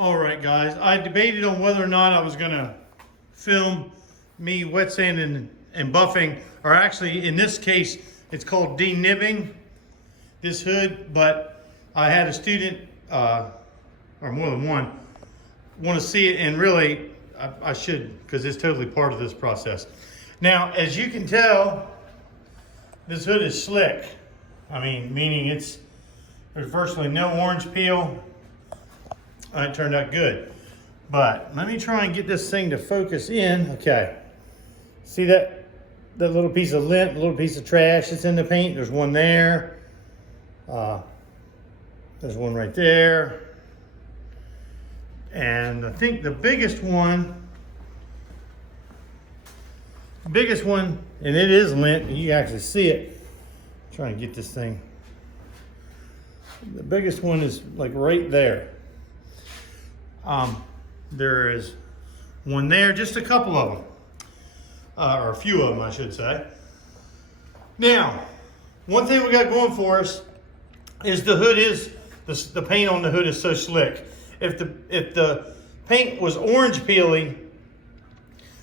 All right, guys, I debated on whether or not I was gonna film me wet sanding and buffing, or actually in this case, it's called D-nibbing, this hood, but I had a student, or more than one, want to see it, and really, I should, because it's totally part of this process. Now, as you can tell, this hood is slick. I mean, meaning there's virtually no orange peel. It turned out good. But let me try and get this thing to focus in. Okay. See that little piece of lint, little piece of trash that's in the paint? There's one there. There's one right there. And I think the biggest one, and it is lint, and you can actually see it. Try and get this thing. The biggest one is like right there. There is one there, just a couple of them, or a few of them, I should say. Now, one thing we got going for us is the hood is, the paint on the hood is so slick. If the paint was orange peely,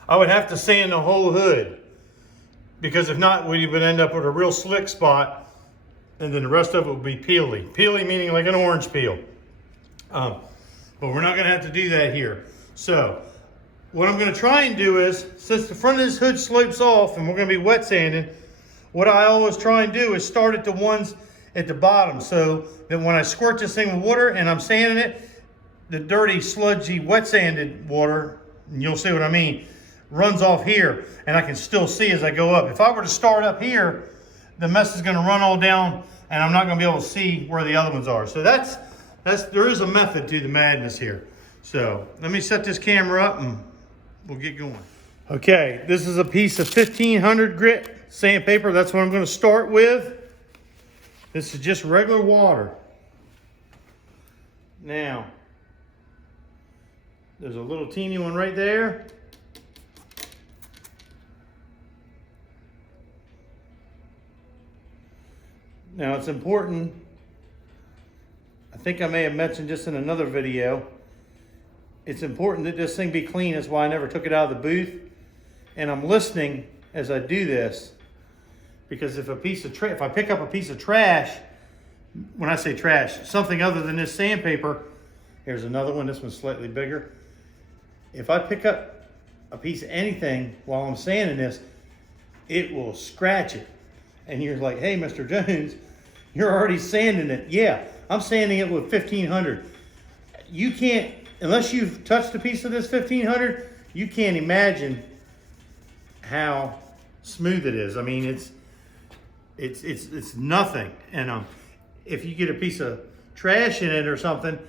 I would have to sand the whole hood, because if not, we would end up with a real slick spot, and then the rest of it would be peely. Peely meaning like an orange peel. But we're not gonna have to do that here. So what I'm gonna try and do is, since the front of this hood slopes off and we're gonna be wet sanding, what I always try and do is start at the ones at the bottom, so that when I squirt this thing with water and I'm sanding it, the dirty, sludgy, wet sanded water, and you'll see what I mean, runs off here, and I can still see as I go up. If I were to start up here, the mess is gonna run all down and I'm not gonna be able to see where the other ones are. So there is a method to the madness here. So let me set this camera up and we'll get going. Okay, this is a piece of 1500 grit sandpaper. That's what I'm gonna start with. This is just regular water. Now, there's a little teeny one right there. Now it's important, I think I may have mentioned this in another video, it's important that this thing be clean. That's why I never took it out of the booth. And I'm listening as I do this, because if I pick up a piece of trash, when I say trash, something other than this sandpaper, here's another one, this one's slightly bigger. If I pick up a piece of anything while I'm sanding this, it will scratch it. And you're like, hey, Mr. Jones, you're already sanding it. Yeah, I'm sanding it with 1500. You can't, unless you've touched a piece of this 1500, you can't imagine how smooth it is. I mean, it's nothing. And if you get a piece of trash in it or something,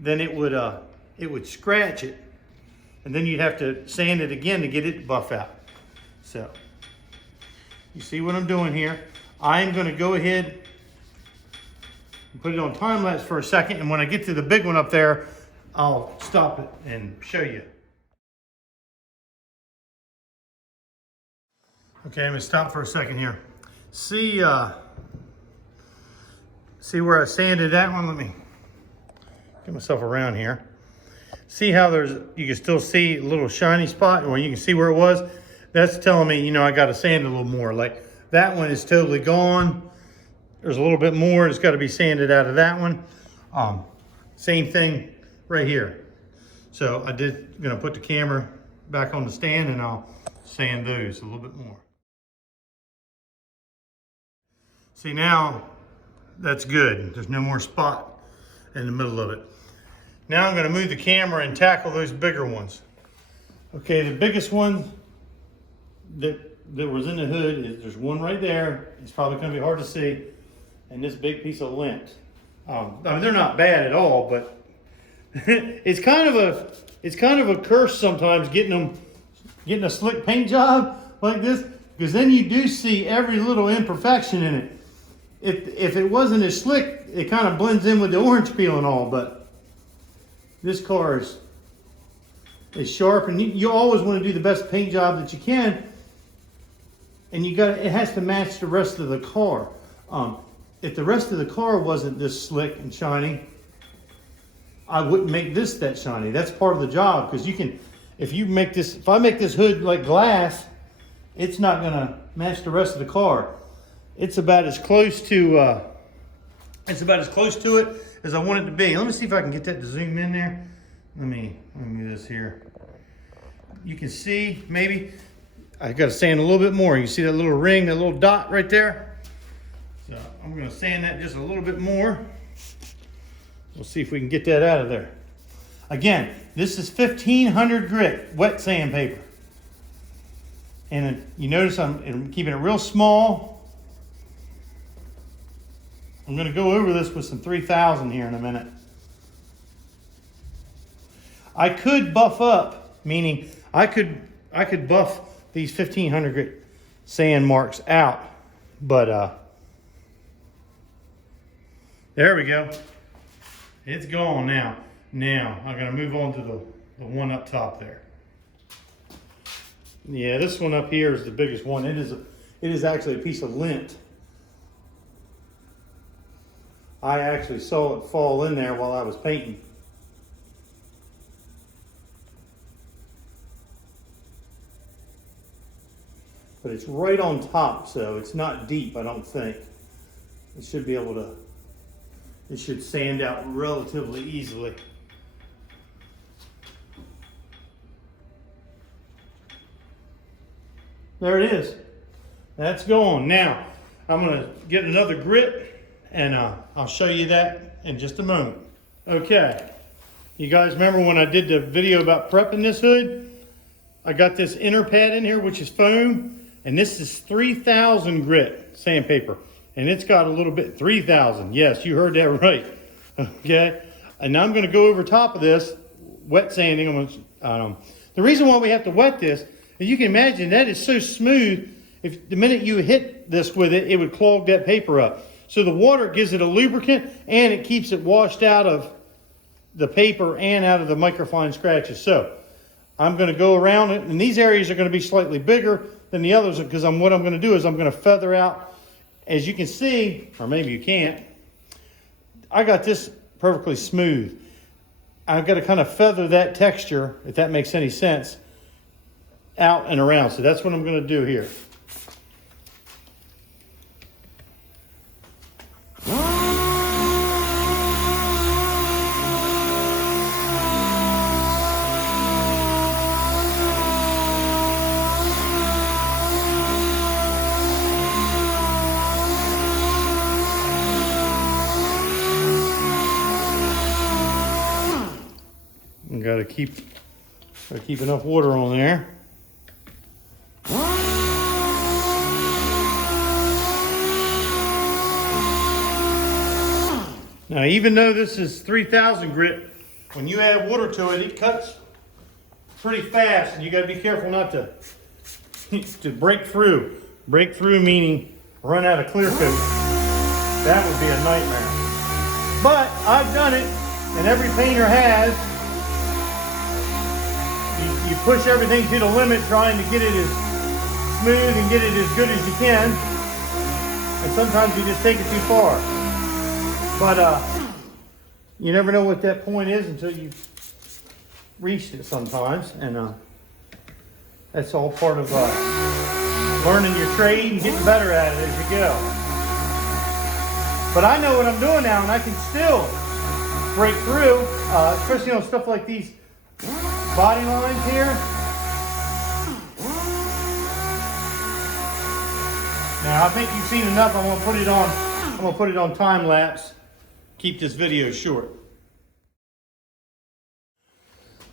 then it would scratch it, and then you'd have to sand it again to get it to buff out. So you see what I'm doing here. I'm going to go ahead and put it on time lapse for a second, and when I get to the big one up there, I'll stop it and show you. Okay, I'm going to stop for a second here. See where I sanded that one? Let me get myself around here. See how you can still see a little shiny spot where you can see where it was? That's telling me, I got to sand a little more. Like that one is totally gone. There's a little bit more. It's got to be sanded out of that one. Same thing right here. So I'm gonna put the camera back on the stand and I'll sand those a little bit more. See, now that's good. There's no more spot in the middle of it. Now I'm gonna move the camera and tackle those bigger ones. Okay, the biggest one that was in the hood there's one right there. It's probably gonna be hard to see. And this big piece of lint. I mean, they're not bad at all, but it's kind of a curse sometimes getting a slick paint job like this, because then you do see every little imperfection in it. If it wasn't as slick, it kind of blends in with the orange peel and all, but this car is sharp, and you always want to do the best paint job that you can, and it has to match the rest of the car. If the rest of the car wasn't this slick and shiny, I wouldn't make this that shiny. That's part of the job, because you can, if I make this hood like glass, it's not gonna match the rest of the car. It's about as close to it as I want it to be. Let me see if I can get that to zoom in there. Let me do this here. You can see, maybe, I gotta sand a little bit more. You see that little ring, that little dot right there? So I'm gonna sand that just a little bit more. We'll see if we can get that out of there. Again, this is 1500 grit wet sandpaper. And you notice I'm keeping it real small. I'm gonna go over this with some 3000 here in a minute. I could buff up, meaning I could buff these 1500 grit sand marks out, but there we go. It's gone now. Now I'm gonna move on to the one up top there. Yeah, this one up here is the biggest one. It is actually a piece of lint. I actually saw it fall in there while I was painting. But it's right on top, so it's not deep, I don't think. It should be able to, it should sand out relatively easily. There it is. That's gone. Now, I'm gonna get another grit and I'll show you that in just a moment. Okay, you guys remember when I did the video about prepping this hood? I got this inner pad in here, which is foam, and this is 3000 grit sandpaper. And it's got a little bit, 3000, yes, you heard that right. Okay, and now I'm gonna go over top of this, wet sanding. The reason why we have to wet this, and you can imagine that is so smooth, if the minute you hit this with it, it would clog that paper up. So the water gives it a lubricant and it keeps it washed out of the paper and out of the microfine scratches. So I'm gonna go around it, and these areas are gonna be slightly bigger than the others, because what I'm gonna do is I'm gonna feather out, as you can see, or maybe you can't, I got this perfectly smooth. I've got to kind of feather that texture, if that makes any sense, out and around. So that's what I'm going to do here. Got to keep enough water on there. Now, even though this is 3000 grit, when you add water to it, it cuts pretty fast, and you got to be careful not to break through. Break through meaning run out of clear coat. That would be a nightmare. But I've done it, and every painter has. You push everything to the limit, trying to get it as smooth and get it as good as you can. And sometimes you just take it too far. But you never know what that point is until you've reached it sometimes. And that's all part of learning your trade and getting better at it as you go. But I know what I'm doing now, and I can still break through, especially on stuff like these body lines here. Now I think you've seen enough. I'm gonna put it on time lapse. Keep this video short.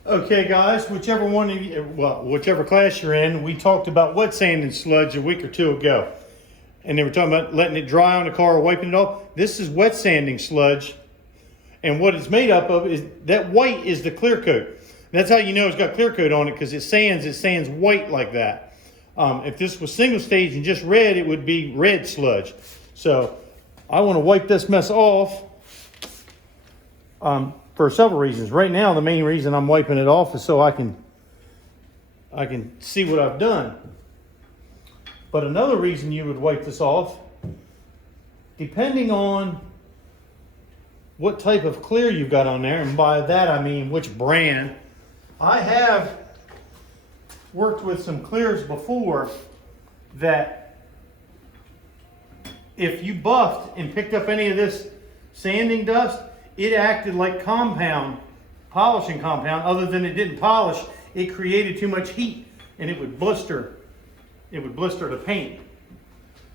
Okay, guys, whichever one of you, well, whichever class you're in, we talked about wet sanding sludge a week or two ago, and they were talking about letting it dry on the car or wiping it off. This is wet sanding sludge, and what it's made up of is that white is the clear coat. That's how you know it's got clear coat on it, because it sands white like that. If this was single stage and just red, it would be red sludge. So I want to wipe this mess off for several reasons. Right now, the main reason I'm wiping it off is so I can see what I've done. But another reason you would wipe this off, depending on what type of clear you've got on there, and by that I mean which brand. I have worked with some clears before that if you buffed and picked up any of this sanding dust, it acted like polishing compound, other than it didn't polish. It created too much heat and it would blister the paint.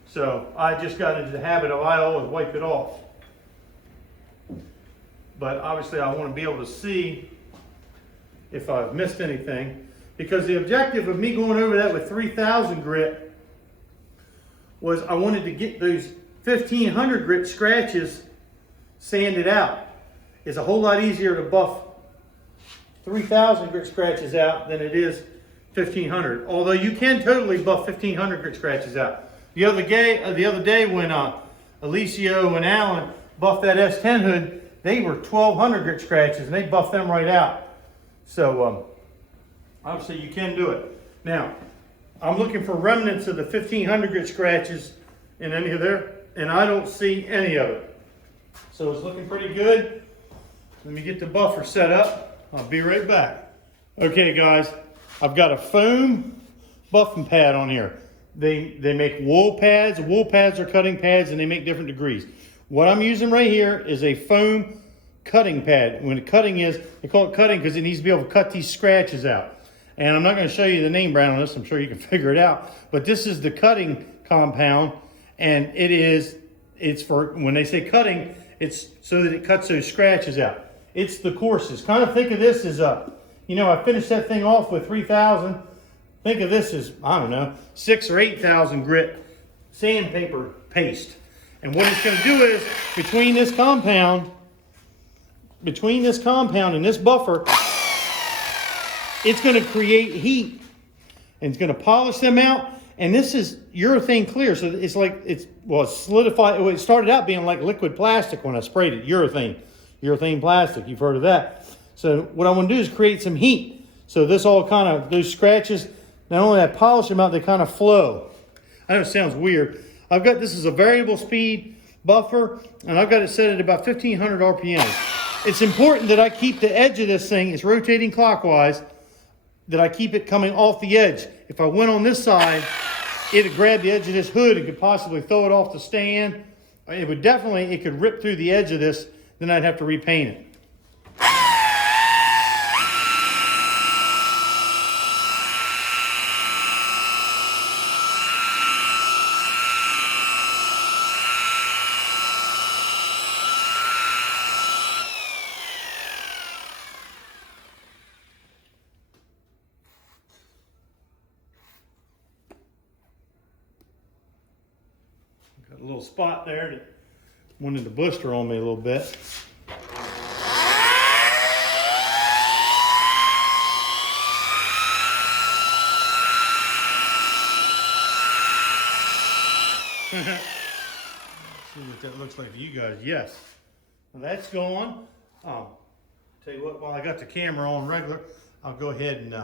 So I just got into the habit of I always wipe it off. But obviously I want to be able to see if I've missed anything, because the objective of me going over that with 3000 grit was I wanted to get those 1500 grit scratches sanded out. It's a whole lot easier to buff 3000 grit scratches out than it is 1500. Although you can totally buff 1500 grit scratches out. The other day when Alicio and Alan buffed that S10 hood, they were 1200 grit scratches and they buffed them right out. So obviously you can do it. Now, I'm looking for remnants of the 1500 grit scratches in any of there, and I don't see any of it. So it's looking pretty good. Let me get the buffer set up. I'll be right back. Okay guys, I've got a foam buffing pad on here. They make wool pads. Wool pads are cutting pads and they make different degrees. What I'm using right here is a foam cutting pad. When the cutting is, they call it cutting because it needs to be able to cut these scratches out. And I'm not going to show you the name brand on this. I'm sure you can figure it out. But this is the cutting compound, and it's for, when they say cutting, it's so that it cuts those scratches out. It's the coarsest. Kind of think of this as I finished that thing off with 3000. Think of this as, I don't know, 6,000 or 8,000 grit sandpaper paste. And what it's going to do is, between this compound and this buffer, it's going to create heat and it's going to polish them out. And this is urethane clear, so it's like it's solidified. It started out being like liquid plastic when I sprayed it. Urethane plastic. You've heard of that. So what I want to do is create some heat. So this all kind of, those scratches, not only I polish them out, they kind of flow. I know it sounds weird. This is a variable speed buffer, and I've got it set at about 1500 RPM. It's important that I keep the edge of this thing, it's rotating clockwise, that I keep it coming off the edge. If I went on this side, it'd grab the edge of this hood and could possibly throw it off the stand. It could rip through the edge of this, then I'd have to repaint it. Got a little spot there that wanted to blister on me a little bit. See what that looks like to you guys. Yes, well, that's gone. Tell you what, while I got the camera on regular, I'll go ahead and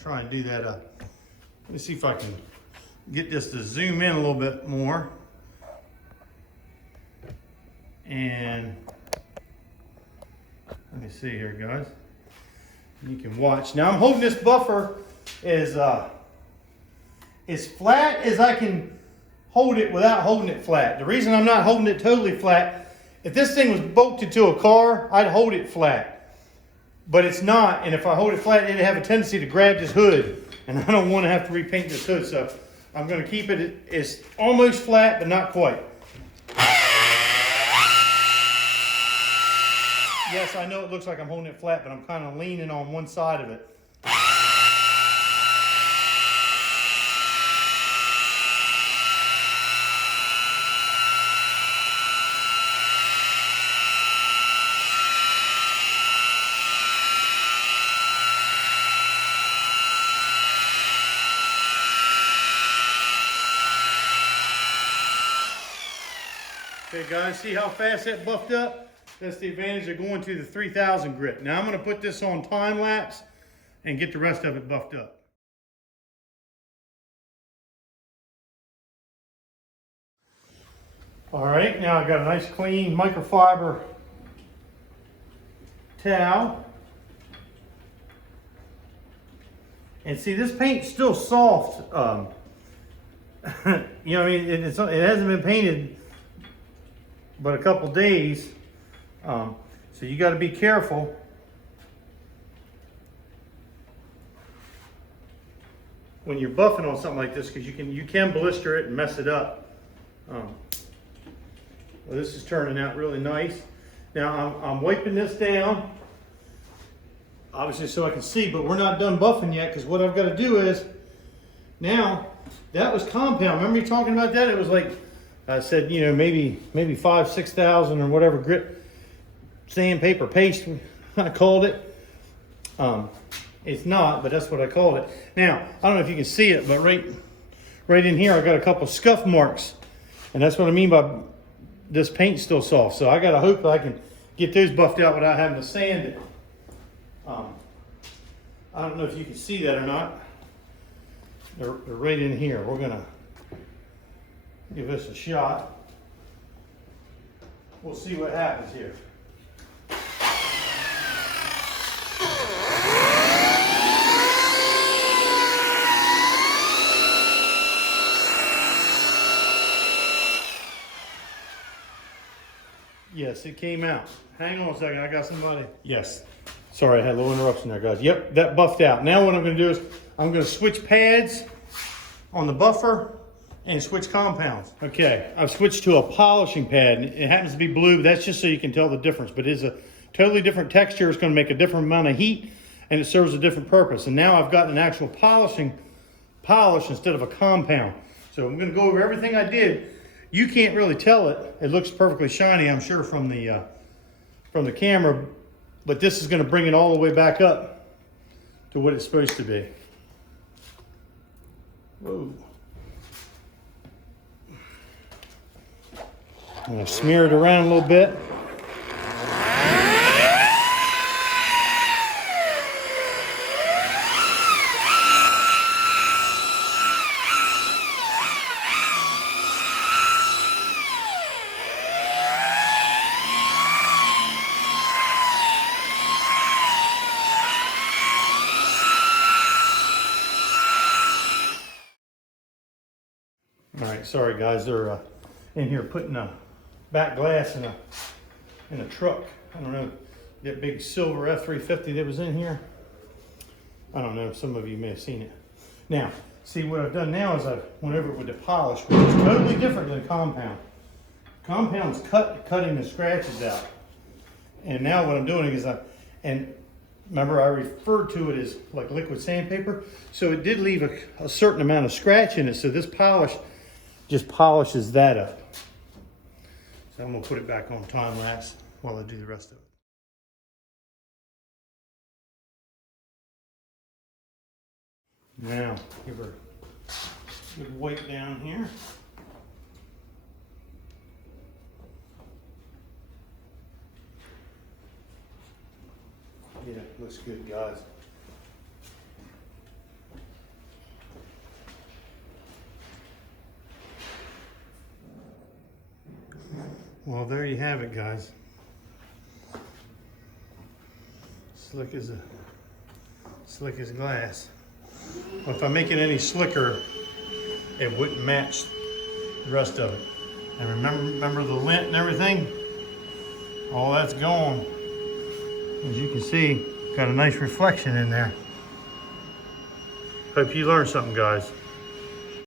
try and do that. Let me see if I can get this to zoom in a little bit more. And let me see here, guys. You can watch. Now I'm holding this buffer as flat as I can hold it without holding it flat. The reason I'm not holding it totally flat, if this thing was bolted to a car, I'd hold it flat. But it's not, and if I hold it flat, it'd have a tendency to grab this hood, and I don't want to have to repaint this hood, so I'm going to keep it as almost flat, but not quite. Yes, I know it looks like I'm holding it flat, but I'm kind of leaning on one side of it. Okay guys, see how fast that buffed up? That's the advantage of going to the 3000 grit. Now I'm going to put this on time lapse and get the rest of it buffed up. All right, now I've got a nice clean microfiber towel. And see, this paint's still soft. You know, I mean, it hasn't been painted but a couple days. So you got to be careful. When you're buffing on something like this, because you can blister it and mess it up. Well, this is turning out really nice. Now I'm wiping this down, obviously so I can see, but we're not done buffing yet, because what I've got to do is, now that was compound. Remember you talking about that? It was like I said, you know, maybe 5,000-6,000 or whatever grit sandpaper paste I called it. It's not, but that's what I called it. Now I don't know if you can see it, but right in here I got a couple scuff marks, and that's what I mean by this paint's still soft. So I gotta hope that I can get those buffed out without having to sand it. I don't know if you can see that or not. They're right in here. We're gonna give this a shot. We'll see what happens here. Yes, it came out. Hang on a second, I got somebody. Yes. Sorry, I had a little interruption there, guys. Yep, that buffed out. Now what I'm gonna do is I'm gonna switch pads on the buffer and switch compounds. Okay, I've switched to a polishing pad. It happens to be blue, but that's just so you can tell the difference. But it's a totally different texture. It's gonna make a different amount of heat, and it serves a different purpose. And now I've got an actual polish instead of a compound. So I'm gonna go over everything I did. You can't really tell it. It looks perfectly shiny, I'm sure, from the camera, but this is going to bring it all the way back up to what it's supposed to be. Whoa. I'm going to smear it around a little bit. All right, sorry guys, they're in here putting a back glass in a truck. I don't know, that big silver F-350 that was in here. I don't know, some of you may have seen it. Now, see what I've done now is I went over it with the polish, which is totally different than compound. Compound's cutting the scratches out. And now what I'm doing is and remember I referred to it as like liquid sandpaper, so it did leave a certain amount of scratch in it, so this polish just polishes that up. So I'm gonna put it back on time lapse while I do the rest of it. Now, give her a good wipe down here. Yeah, looks good, guys. Well, there you have it, guys. Slick as glass. Well, if I make it any slicker, it wouldn't match the rest of it. And remember the lint and everything? All that's gone. As you can see, got a nice reflection in there. Hope you learned something, guys.